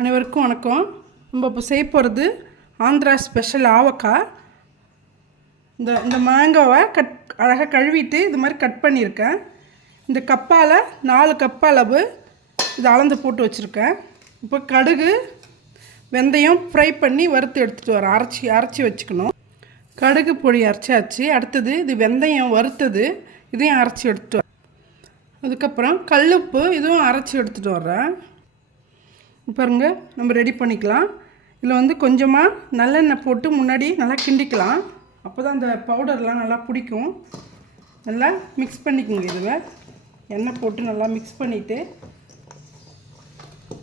அனைவருக்கும் வணக்கம். நம்ம இப்போ செய்ய போகிறது ஆந்திரா ஸ்பெஷல் ஆவக்காய். இந்த மேங்கோவை அழகாக கழுவிட்டு இது மாதிரி கட் பண்ணியிருக்கேன். இந்த கப்பால் 4 கப் அளவு இது அளந்து போட்டு வச்சுருக்கேன். இப்போ கடுகு வெந்தயம் ஃப்ரை பண்ணி வறுத்து எடுத்துகிட்டு வரேன். அரைச்சி வச்சுக்கணும். கடுகு பொடி அரைச்சாச்சு. அடுத்தது இது வெந்தயம் வறுத்தது, இதையும் அரைச்சி எடுத்துகிட்டு வரேன். அதுக்கப்புறம் கல்லுப்பு, இதுவும் அரைச்சி எடுத்துகிட்டு வர்றேன். பாருங்க, நம்ம ரெடி பண்ணிக்கலாம். இதில் கொஞ்சமாக நல்லெண்ணெய் போட்டு முன்னாடி நல்லா கிண்டிக்கலாம். அப்போ தான் அந்த பவுடர்லாம் நல்லா பிடிக்கும். நல்லா மிக்ஸ் பண்ணிக்கோங்க. இதில் எண்ணெய் போட்டு நல்லா மிக்ஸ் பண்ணிவிட்டு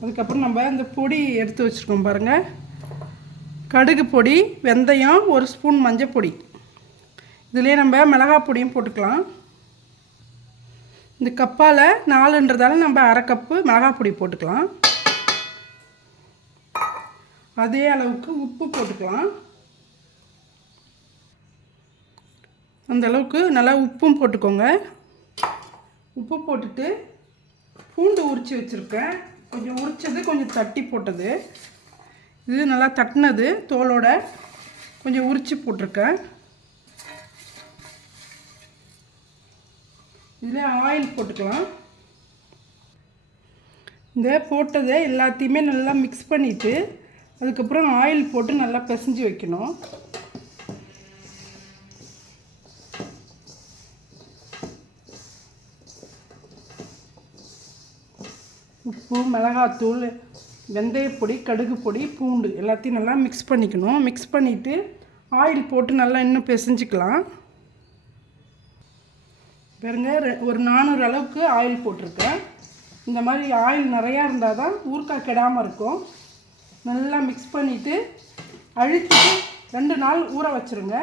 அதுக்கப்புறம் நம்ம இந்த பொடி எடுத்து வச்சுருக்கோம் பாருங்கள். கடுகு பொடி, வெந்தயம், 1 ஸ்பூன் மஞ்சள் பொடி, இதிலே நம்ம மிளகாய் பொடியும் போட்டுக்கலாம். இந்த கப்பால் 4ன்றதால நம்ம 1/2 கப்பு மிளகாய் பொடி போட்டுக்கலாம். அதே அளவுக்கு உப்பு போட்டுக்கலாம். அந்த அளவுக்கு நல்லா உப்பும் போட்டுக்கோங்க. உப்பு போட்டுட்டு பூண்டு உரித்து வச்சுருக்கேன். கொஞ்சம் உரித்தது, கொஞ்சம் தட்டி போட்டது. இது நல்லா தட்டினது தோலோட கொஞ்சம் உரித்து போட்டிருக்கேன். இதில் ஆயில் போட்டுக்கலாம். இந்த போட்டதை எல்லாத்தையுமே நல்லா மிக்ஸ் பண்ணிவிட்டு அதுக்கப்புறம் ஆயில் போட்டு நல்லா பிசைஞ்சு வைக்கணும். உப்பு, மிளகாத்தூள், வெந்தயப்பொடி, கடுகு பொடி, பூண்டு எல்லாத்தையும் நல்லா மிக்ஸ் பண்ணிக்கணும். மிக்ஸ் பண்ணிவிட்டு ஆயில் போட்டு நல்லா இன்னும் பிசைஞ்சிக்கலாம். பாருங்க, ஒரு 400 அளவுக்கு ஆயில் போட்டிருக்கேன். இந்த மாதிரி ஆயில் நிறையா இருந்தால் தான் ஊறுகாய் கெடாமல் இருக்கும். நல்லா மிக்ஸ் பண்ணிவிட்டு அழுத்திட்டு 2 நாள் ஊற வச்சுருங்க.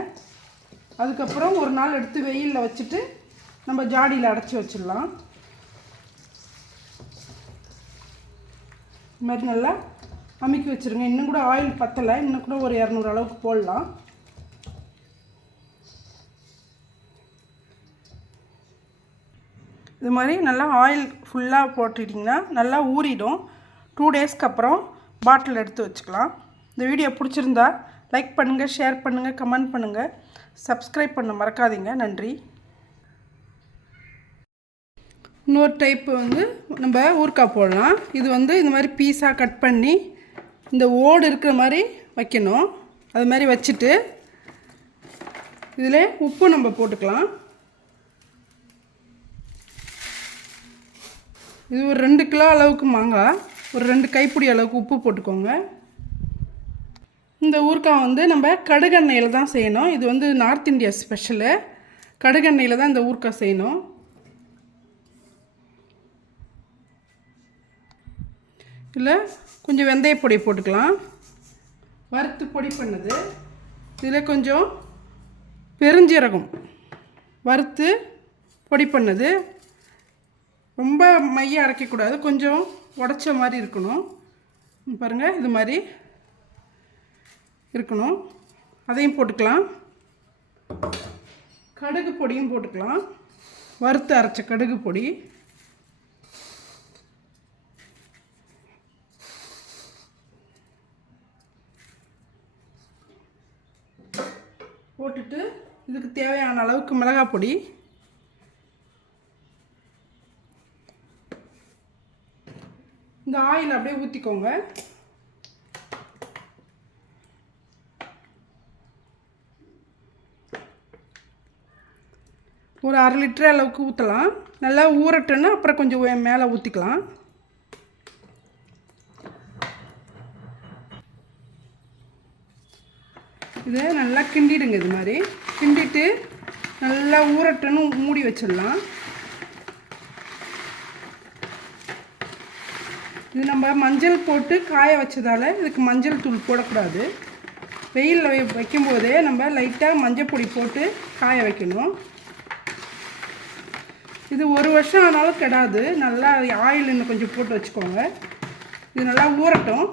அதுக்கப்புறம் 1 நாள் எடுத்து வெயிலில் வச்சுட்டு நம்ம ஜாடியில் அடைச்சி வச்சிடலாம். இது மாதிரி நல்லா அமுக்கி வச்சுருங்க. இன்னும் கூட ஆயில் பத்தலை, இன்னும் கூட ஒரு 200 அளவுக்கு போடலாம். இது மாதிரி நல்லா ஆயில் ஃபுல்லாக போட்டுட்டிங்கன்னா நல்லா ஊறிடும். 2 டேஸ்க்கு அப்புறம் பாட்டில் எடுத்து வச்சுக்கலாம். இந்த வீடியோ பிடிச்சிருந்தா லைக் பண்ணுங்கள், ஷேர் பண்ணுங்கள், கமெண்ட் பண்ணுங்கள், சப்ஸ்கிரைப் பண்ண மறக்காதீங்க. நன்றி. இன்னொரு டைப்பு நம்ம ஊறுகாய் போடலாம். இது இந்த மாதிரி பீஸாக கட் பண்ணி இந்த ஓடு இருக்கிற மாதிரி வைக்கணும். அது மாதிரி வச்சுட்டு இதில் உப்பு நம்ம போட்டுக்கலாம். இது ஒரு 2 கிலோ அளவுக்கு மாங்காய், ஒரு 2 கைப்பிடி அளவுக்கு உப்பு போட்டுக்கோங்க. இந்த ஊறுகாய் நம்ம கடுகெண்ணெயில் தான் செய்யணும். இது நார்த் இந்தியா ஸ்பெஷலு. கடுகெண்ணெயில் தான் இந்த ஊறுகாய் செய்யணும். இதில் கொஞ்சம் வெந்தயப்பொடி போட்டுக்கலாம், வறுத்து பொடி பண்ணது. இதில் கொஞ்சம் பெருஞ்சீரகம் வறுத்து பொடி பண்ணது. ரொம்ப மைய அரைக்கக்கூடாது, கொஞ்சம் உடச்ச மாதிரி இருக்கணும். பாருங்கள், இது மாதிரி இருக்கணும். அதையும் போட்டுக்கலாம். கடுகு பொடியும் போட்டுக்கலாம், வறுத்து அரைச்ச கடுகு பொடி. போட்டுட்டு இதுக்கு தேவையான அளவுக்கு மிளகாய் பொடி, இந்த ஆயில் அப்படியே ஊற்றிக்கோங்க. ஒரு 1/2 லிட்டர் அளவுக்கு ஊற்றலாம். நல்லா ஊறட்டுன்னு அப்புறம் கொஞ்சம் மேலே ஊற்றிக்கலாம். இதை நல்லா கிண்டிடுங்க. இது மாதிரி கிண்டிட்டு நல்லா ஊறட்டுன்னு மூடி வச்சிடலாம். இது நம்ம மஞ்சள் போட்டு காய வச்சதால் இதுக்கு மஞ்சள் தூள் போடக்கூடாது. வெயிலில் வைக்கும்போதே நம்ம லைட்டாக மஞ்சள் பொடி போட்டு காய வைக்கணும். இது 1 வருஷம் ஆனாலும் கெடாது. நல்லா ஆயில் இன்னும் கொஞ்சம் போட்டு வச்சுக்கோங்க. இது நல்லா ஊறட்டும்.